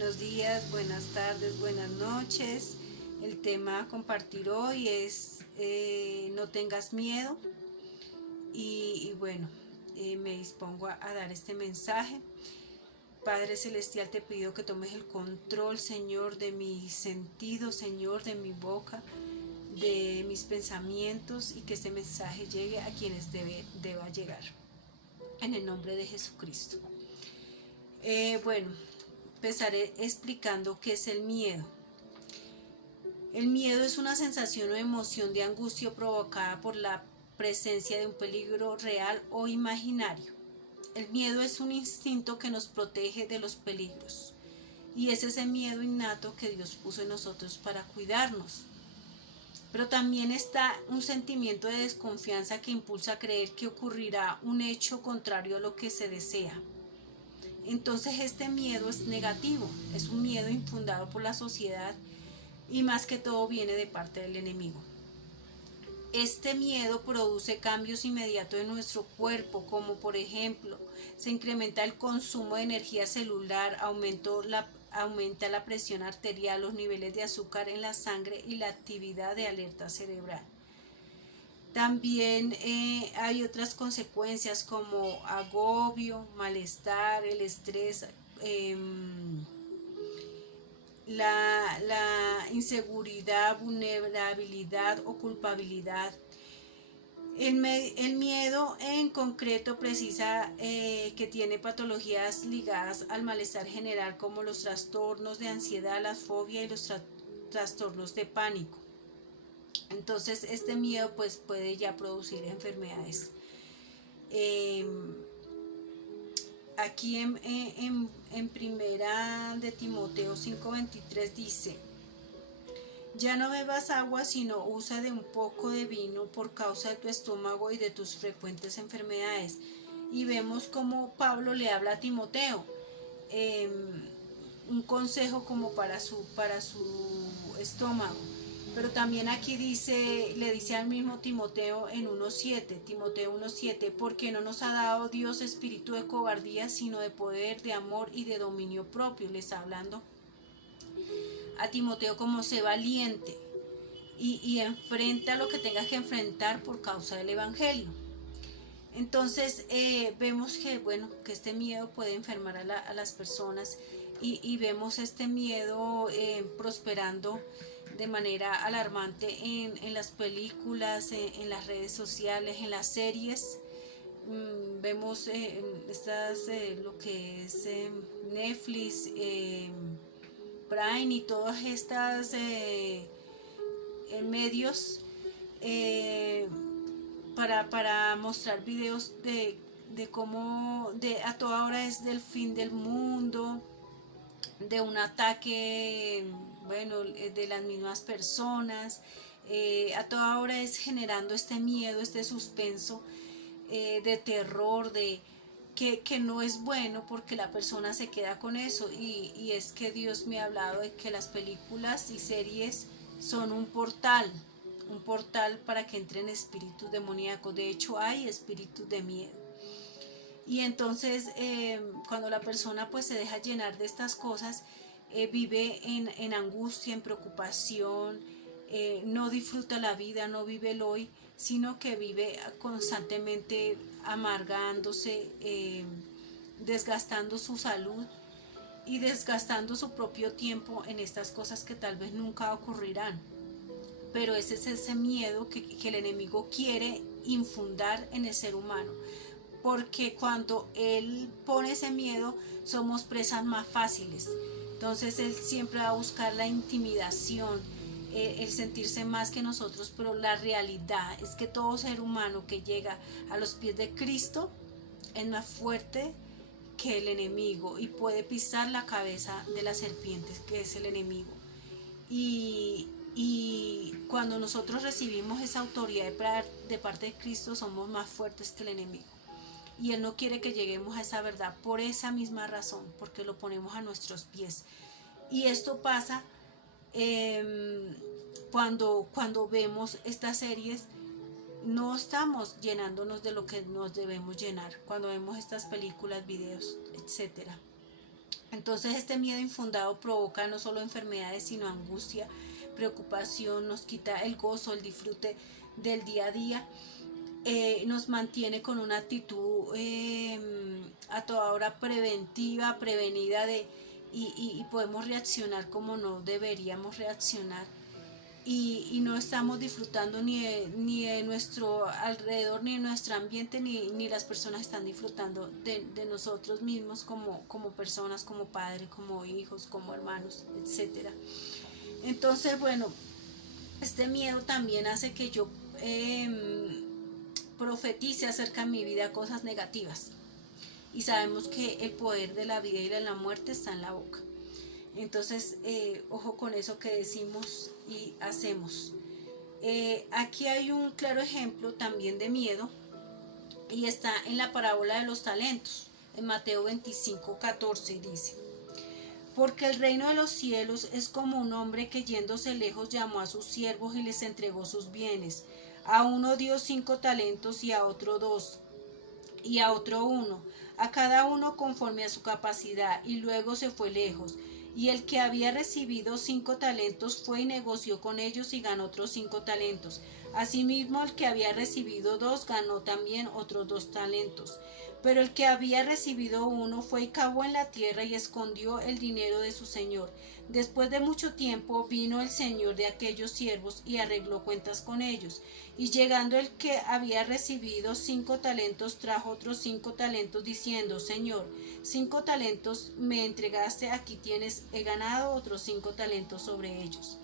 Buenos días, buenas tardes, buenas noches. El tema a compartir hoy es no tengas miedo. Me dispongo a dar este mensaje. Padre Celestial, te pido que tomes el control, Señor, de mis sentidos, Señor, de mi boca, de mis pensamientos, y que este mensaje llegue a quienes deba llegar. En el nombre de Jesucristo. Empezaré explicando qué es el miedo. El miedo es una sensación o emoción de angustia provocada por la presencia de un peligro real o imaginario. El miedo es un instinto que nos protege de los peligros, y es ese miedo innato que Dios puso en nosotros para cuidarnos. Pero también está un sentimiento de desconfianza que impulsa a creer que ocurrirá un hecho contrario a lo que se desea. Entonces este miedo es negativo, es un miedo infundado por la sociedad y más que todo viene de parte del enemigo. Este miedo produce cambios inmediatos en nuestro cuerpo, como por ejemplo, se incrementa el consumo de energía celular, aumenta la presión arterial, los niveles de azúcar en la sangre y la actividad de alerta cerebral. También hay otras consecuencias como agobio, malestar, el estrés, la inseguridad, vulnerabilidad o culpabilidad. El miedo en concreto precisa que tiene patologías ligadas al malestar general, como los trastornos de ansiedad, la fobia y los trastornos de pánico. Entonces este miedo pues puede ya producir enfermedades. Aquí en primera de Timoteo 5:23 dice: ya no bebas agua, sino usa de un poco de vino por causa de tu estómago y de tus frecuentes enfermedades. Y vemos como Pablo le habla a Timoteo, un consejo como para su estómago. Pero también aquí le dice al mismo Timoteo en 1:7, Timoteo 1:7, porque no nos ha dado Dios espíritu de cobardía, sino de poder, de amor y de dominio propio. Le está hablando a Timoteo como sé valiente y enfrenta lo que tengas que enfrentar por causa del evangelio. Entonces vemos que este miedo puede enfermar a las personas, y vemos este miedo prosperando de manera alarmante en las películas, en las redes sociales, en las series. Vemos lo que es Netflix, Prime y todas estas medios para mostrar videos de cómo a toda hora es del fin del mundo, de un ataque de las mismas personas. A toda hora es generando este miedo, este suspenso de terror, que no es bueno, porque la persona se queda con eso. Y es que Dios me ha hablado de que las películas y series son un portal para que entren espíritus demoníacos. De hecho, hay espíritus de miedo. Y entonces cuando la persona pues se deja llenar de estas cosas, vive en angustia, en preocupación, no disfruta la vida, no vive el hoy, sino que vive constantemente amargándose, desgastando su salud y desgastando su propio tiempo en estas cosas que tal vez nunca ocurrirán. Pero ese es ese miedo que el enemigo quiere infundar en el ser humano, porque cuando él pone ese miedo somos presas más fáciles. Entonces él siempre va a buscar la intimidación, el sentirse más que nosotros. Pero la realidad es que todo ser humano que llega a los pies de Cristo es más fuerte que el enemigo y puede pisar la cabeza de las serpientes, que es el enemigo. Y cuando nosotros recibimos esa autoridad de parte de Cristo, somos más fuertes que el enemigo. Y Él no quiere que lleguemos a esa verdad por esa misma razón, porque lo ponemos a nuestros pies. Y esto pasa cuando vemos estas series. No estamos llenándonos de lo que nos debemos llenar cuando vemos estas películas, videos, etcétera. Entonces este miedo infundado provoca no solo enfermedades, sino angustia, preocupación, nos quita el gozo, el disfrute del día a día, nos mantiene con una actitud a toda hora preventiva, prevenida y podemos reaccionar como no deberíamos reaccionar. Y no estamos disfrutando ni de nuestro alrededor, ni de nuestro ambiente, ni las personas están disfrutando de nosotros mismos como personas, como padres, como hijos, como hermanos, etcétera. Entonces, bueno, este miedo también hace que yo profetice acerca de mi vida cosas negativas. Y sabemos que el poder de la vida y de la muerte está en la boca. Entonces, ojo con eso que decimos y hacemos. Aquí hay un claro ejemplo también de miedo y está en la parábola de los talentos, en Mateo 25:14 dice: porque el reino de los cielos es como un hombre que yéndose lejos llamó a sus siervos y les entregó sus bienes. A uno dio 5 talentos y a otro 2 y a otro 1, a cada uno conforme a su capacidad, y luego se fue lejos. Y el que había recibido 5 talentos fue y negoció con ellos y ganó otros 5 talentos. Asimismo, el que había recibido 2 ganó también otros 2 talentos. Pero el que había recibido 1 fue y cavó en la tierra y escondió el dinero de su señor. Después de mucho tiempo vino el señor de aquellos siervos y arregló cuentas con ellos. Y llegando el que había recibido 5 talentos, trajo otros 5 talentos, diciendo: Señor, 5 talentos me entregaste, aquí tienes, he ganado otros 5 talentos sobre ellos.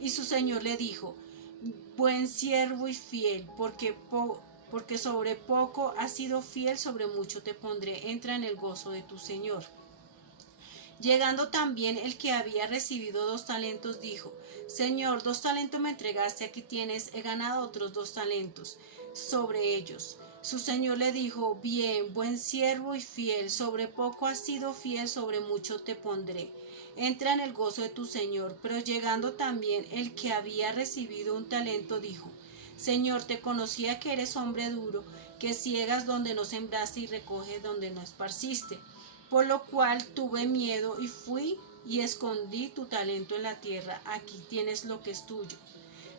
Y su señor le dijo: buen siervo y fiel, porque sobre poco has sido fiel, sobre mucho te pondré, entra en el gozo de tu señor. Llegando también el que había recibido 2 talentos, dijo: Señor, 2 talentos me entregaste, aquí tienes, he ganado otros 2 talentos sobre ellos. Su señor le dijo: bien, buen siervo y fiel, sobre poco has sido fiel, sobre mucho te pondré, entra en el gozo de tu señor. Pero llegando también el que había recibido 1 talento, dijo: Señor, te conocía que eres hombre duro, que ciegas donde no sembraste y recoges donde no esparciste. Por lo cual tuve miedo y fui y escondí tu talento en la tierra, aquí tienes lo que es tuyo.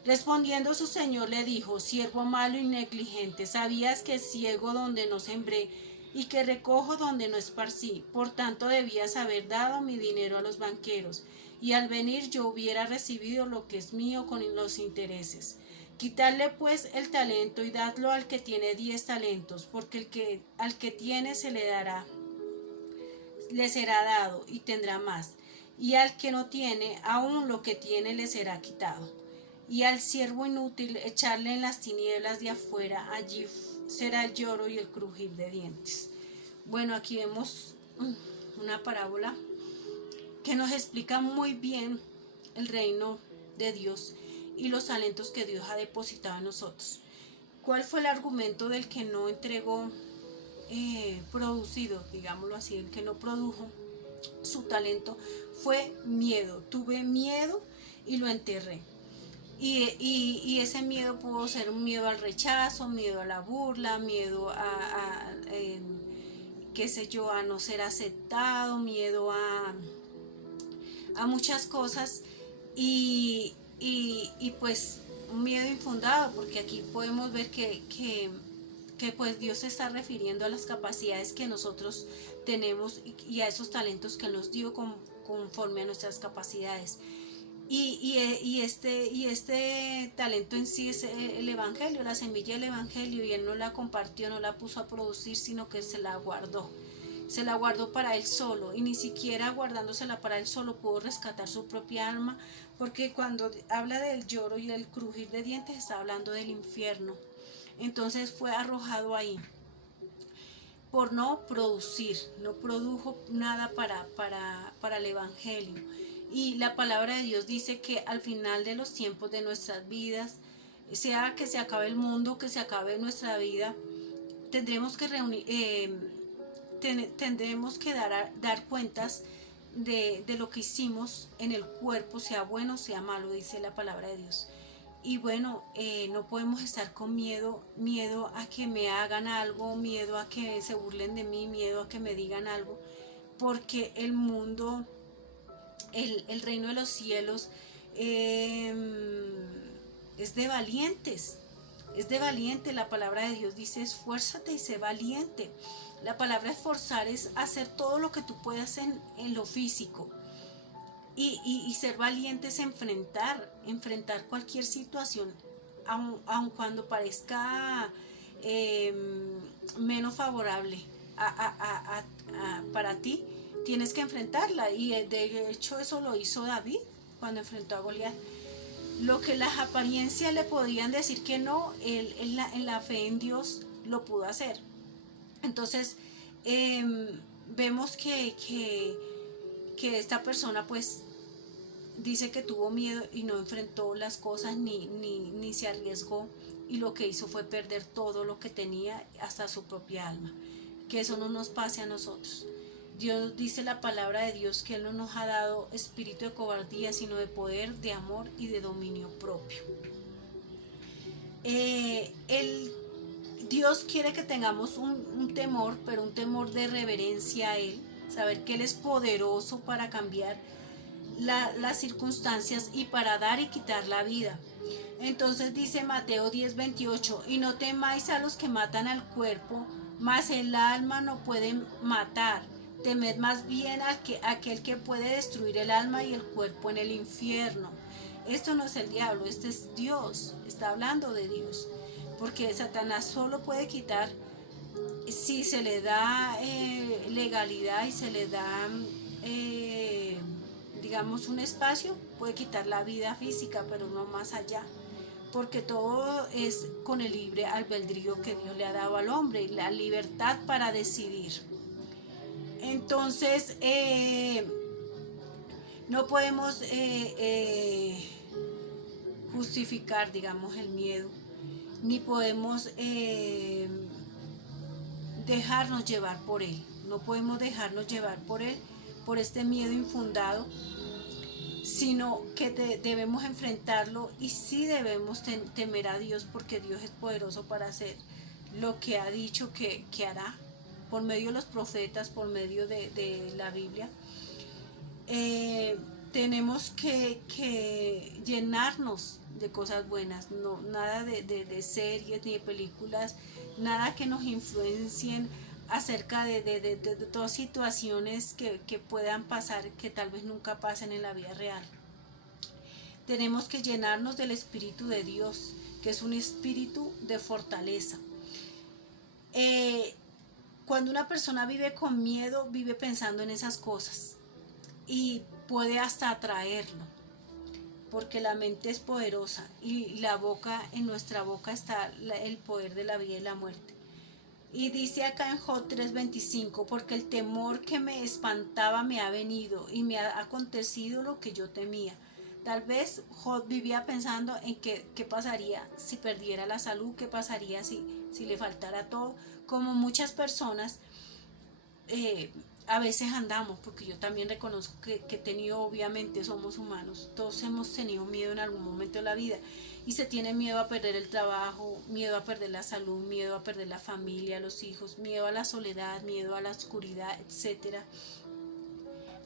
Respondiendo su señor le dijo: siervo malo y negligente, sabías que ciego donde no sembré y que recojo donde no esparcí, por tanto debías haber dado mi dinero a los banqueros, y al venir yo hubiera recibido lo que es mío con los intereses. Quitadle pues el talento y dadlo al que tiene 10 talentos, porque al que tiene se le dará, le será dado y tendrá más, y al que no tiene, aún lo que tiene le será quitado. Y al siervo inútil echarle en las tinieblas de afuera, allí será el lloro y el crujir de dientes. Bueno, aquí vemos una parábola que nos explica muy bien el reino de Dios y los talentos que Dios ha depositado en nosotros. ¿Cuál fue el argumento del que no entregó producido, digámoslo así, el que no produjo su talento? Fue miedo. Tuve miedo y lo enterré. Y ese miedo pudo ser un miedo al rechazo, miedo a la burla, miedo qué sé yo, a no ser aceptado, miedo a muchas cosas y pues un miedo infundado, porque aquí podemos ver que pues Dios se está refiriendo a las capacidades que nosotros tenemos y a esos talentos que nos dio conforme a nuestras capacidades. Y este talento en sí es el evangelio, la semilla del evangelio, y él no la compartió, no la puso a producir, sino que se la guardó para él solo, y ni siquiera guardándosela para él solo pudo rescatar su propia alma, porque cuando habla del lloro y del crujir de dientes está hablando del infierno. Entonces fue arrojado ahí por no producir, no produjo nada para el evangelio. Y la palabra de Dios dice que al final de los tiempos de nuestras vidas, sea que se acabe el mundo, que se acabe nuestra vida, tendremos que tendremos que dar cuentas de lo que hicimos en el cuerpo, sea bueno o sea malo, dice la palabra de Dios. Y bueno, no podemos estar con miedo a que me hagan algo, miedo a que se burlen de mí, miedo a que me digan algo, porque el mundo, el reino de los cielos es de valientes. Es de valiente. La palabra de Dios dice: esfuérzate y sé valiente. La palabra esforzar es hacer todo lo que tú puedas en lo físico. Y ser valiente es enfrentar cualquier situación, aun cuando parezca menos favorable para ti. Tienes que enfrentarla, y de hecho eso lo hizo David cuando enfrentó a Goliat. Lo que las apariencias le podían decir que no, él en la fe en Dios lo pudo hacer. Entonces vemos que esta persona pues dice que tuvo miedo y no enfrentó las cosas ni se arriesgó, y lo que hizo fue perder todo lo que tenía, hasta su propia alma. Que eso no nos pase a nosotros. Dios dice, la palabra de Dios, que Él no nos ha dado espíritu de cobardía, sino de poder, de amor y de dominio propio. Dios quiere que tengamos un temor, pero un temor de reverencia a Él, saber que Él es poderoso para cambiar las circunstancias y para dar y quitar la vida. Entonces dice Mateo 10:28: y no temáis a los que matan al cuerpo, mas el alma no pueden matar. Temed más bien a aquel que puede destruir el alma y el cuerpo en el infierno. Esto no es el diablo, este es Dios, está hablando de Dios, porque Satanás solo puede quitar, si se le da legalidad y se le da digamos un espacio, puede quitar la vida física, pero no más allá, porque todo es con el libre albedrío que Dios le ha dado al hombre, y la libertad para decidir. Entonces no podemos justificar, digamos, el miedo, ni podemos dejarnos llevar por él. No podemos dejarnos llevar por él, por este miedo infundado, sino que debemos enfrentarlo, y sí debemos temer a Dios, porque Dios es poderoso para hacer lo que ha dicho que hará, por medio de los profetas, por medio de la Biblia. Tenemos que llenarnos de cosas buenas, no, nada de series ni de películas, nada que nos influencien acerca de todas situaciones que puedan pasar, que tal vez nunca pasen en la vida real. Tenemos que llenarnos del Espíritu de Dios, que es un espíritu de fortaleza. Cuando una persona vive con miedo, vive pensando en esas cosas, y puede hasta atraerlo, porque la mente es poderosa, y la boca, en nuestra boca está el poder de la vida y la muerte. Y dice acá en Job 3:25: porque el temor que me espantaba me ha venido, y me ha acontecido lo que yo temía. Tal vez Job vivía pensando en qué pasaría si perdiera la salud, qué pasaría si le faltara todo, como muchas personas a veces andamos, porque yo también reconozco que he tenido, obviamente somos humanos, todos hemos tenido miedo en algún momento de la vida, y se tiene miedo a perder el trabajo, miedo a perder la salud, miedo a perder la familia, los hijos, miedo a la soledad, miedo a la oscuridad, etc.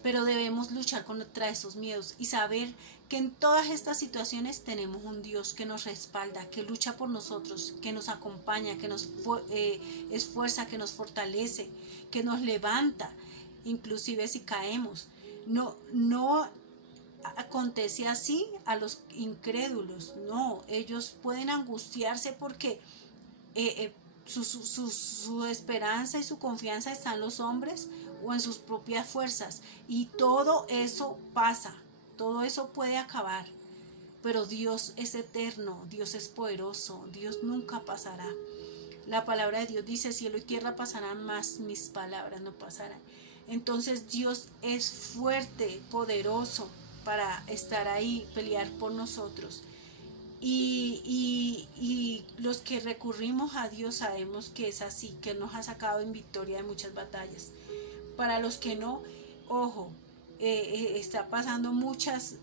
Pero debemos luchar contra esos miedos y saber que en todas estas situaciones tenemos un Dios que nos respalda, que lucha por nosotros, que nos acompaña, que nos esfuerza, que nos fortalece, que nos levanta, inclusive si caemos. No acontece así a los incrédulos, no, ellos pueden angustiarse porque su esperanza y su confianza está en los hombres o en sus propias fuerzas, y todo eso pasa, todo eso puede acabar, pero Dios es eterno, Dios es poderoso, Dios nunca pasará. La palabra de Dios dice: cielo y tierra pasarán, mas mis palabras no pasarán. Entonces Dios es fuerte, poderoso para estar ahí, pelear por nosotros. Y los que recurrimos a Dios sabemos que es así, que Él nos ha sacado en victoria de muchas batallas. Para los que no, ojo, está pasando muchas,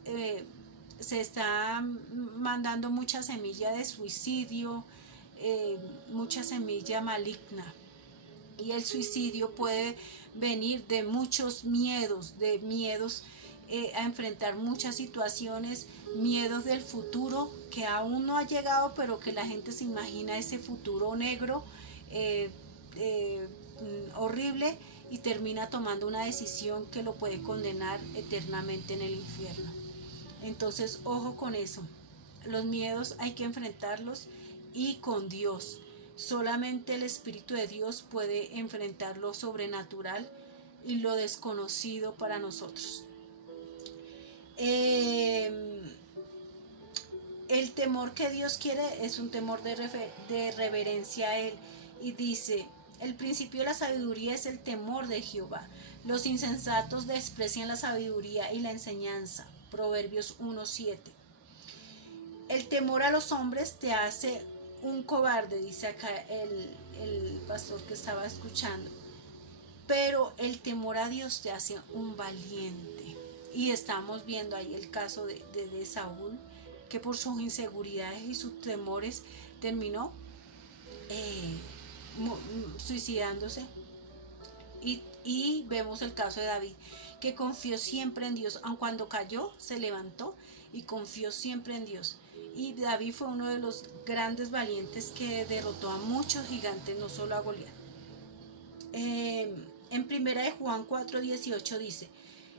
se está mandando mucha semilla de suicidio, mucha semilla maligna. Y el suicidio puede venir de muchos miedos, a enfrentar muchas situaciones, miedos del futuro que aún no ha llegado, pero que la gente se imagina ese futuro negro, eh, horrible, y termina tomando una decisión que lo puede condenar eternamente en el infierno. Entonces, ojo con eso. Los miedos hay que enfrentarlos, y con Dios. Solamente el Espíritu de Dios puede enfrentar lo sobrenatural y lo desconocido para nosotros. El temor que Dios quiere es un temor de reverencia a Él. Y dice: el principio de la sabiduría es el temor de Jehová. Los insensatos desprecian la sabiduría y la enseñanza. Proverbios 1:7. El temor a los hombres te hace un cobarde, dice acá el pastor que estaba escuchando. Pero el temor a Dios te hace un valiente. Y estamos viendo ahí el caso de Saúl, que por sus inseguridades y sus temores terminó suicidándose. Y vemos el caso de David, que confió siempre en Dios, aun cuando cayó, se levantó y confió siempre en Dios. Y David fue uno de los grandes valientes que derrotó a muchos gigantes, no solo a Goliat. En primera de Juan 4:18 dice: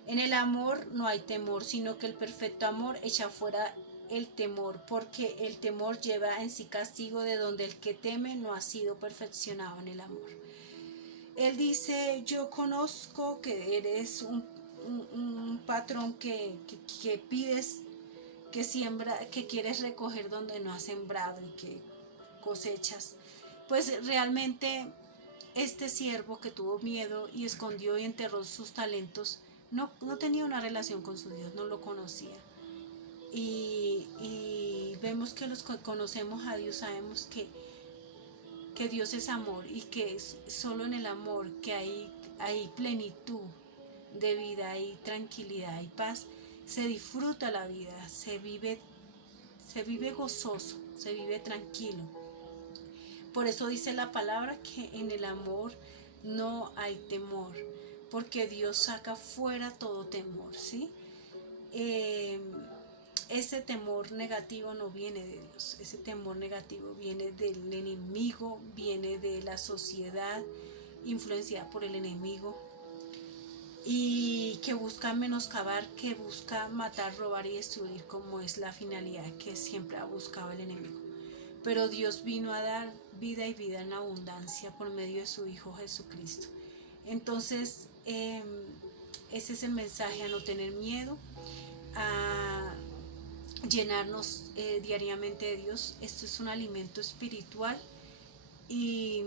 en el amor no hay temor, sino que el perfecto amor echa fuera el temor, porque el temor lleva en sí castigo, de donde el que teme no ha sido perfeccionado en el amor. Él dice: yo conozco que eres un patrón que pides, que siembra, que quieres recoger donde no has sembrado y que cosechas. Pues realmente este siervo que tuvo miedo y escondió y enterró sus talentos, no tenía una relación con su Dios, no lo conocía. Y vemos que los que conocemos a Dios sabemos que Dios es amor, y que es solo en el amor que hay plenitud de vida, hay tranquilidad y paz. Se disfruta la vida, se vive gozoso, se vive tranquilo. Por eso dice la palabra que en el amor no hay temor, porque Dios saca fuera todo temor, ¿sí? Ese temor negativo no viene de Dios, ese temor negativo viene del enemigo, viene de la sociedad influenciada por el enemigo, y que busca menoscabar, que busca matar, robar y destruir, como es la finalidad que siempre ha buscado el enemigo. Pero Dios vino a dar vida, y vida en abundancia, por medio de su Hijo Jesucristo. Entonces, ese es el mensaje: a no tener miedo, a llenarnos diariamente de Dios. Esto es un alimento espiritual, y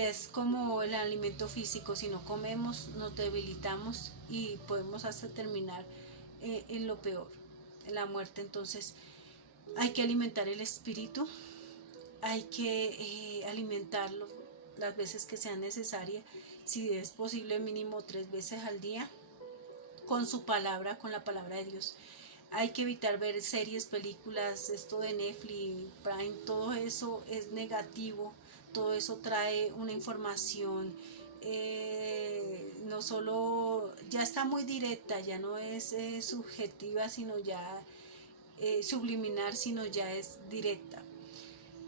es como el alimento físico. Si no comemos, nos debilitamos y podemos hasta terminar en lo peor, en la muerte. Entonces hay que alimentar el espíritu, hay que alimentarlo las veces que sean necesarias, si es posible mínimo 3 veces al día, con su palabra, con la palabra de Dios. Hay que evitar ver series, películas, esto de Netflix, Prime, todo eso es negativo. Todo eso trae una información, no solo, ya está muy directa, ya no es subjetiva, sino ya subliminar, sino ya es directa.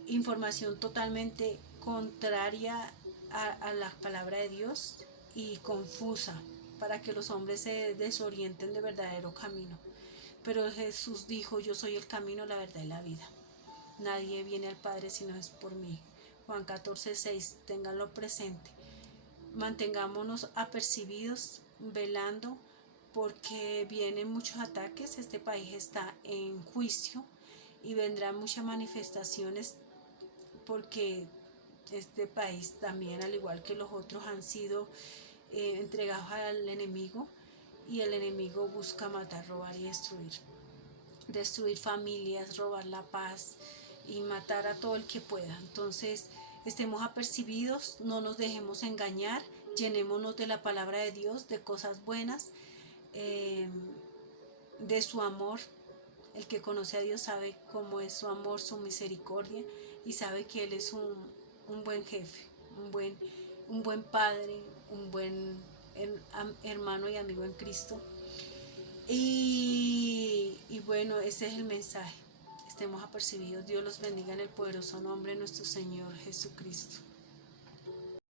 Información totalmente contraria a la palabra de Dios y confusa, para que los hombres se desorienten del verdadero camino. Pero Jesús dijo: yo soy el camino, la verdad y la vida. Nadie viene al Padre si no es por mí. Juan 14:6, ténganlo presente. Mantengámonos apercibidos, velando, porque vienen muchos ataques. Este país está en juicio y vendrán muchas manifestaciones, porque este país también, al igual que los otros, han sido entregados al enemigo, y el enemigo busca matar, robar y destruir familias, robar la paz y matar a todo el que pueda. Entonces, estemos apercibidos, no nos dejemos engañar, llenémonos de la palabra de Dios, de cosas buenas, de su amor. El que conoce a Dios sabe cómo es su amor, su misericordia, y sabe que Él es un buen jefe, un buen padre, un buen hermano y amigo en Cristo. Y bueno, ese es el mensaje. Estemos apercibidos. Dios los bendiga en el poderoso nombre de nuestro Señor Jesucristo.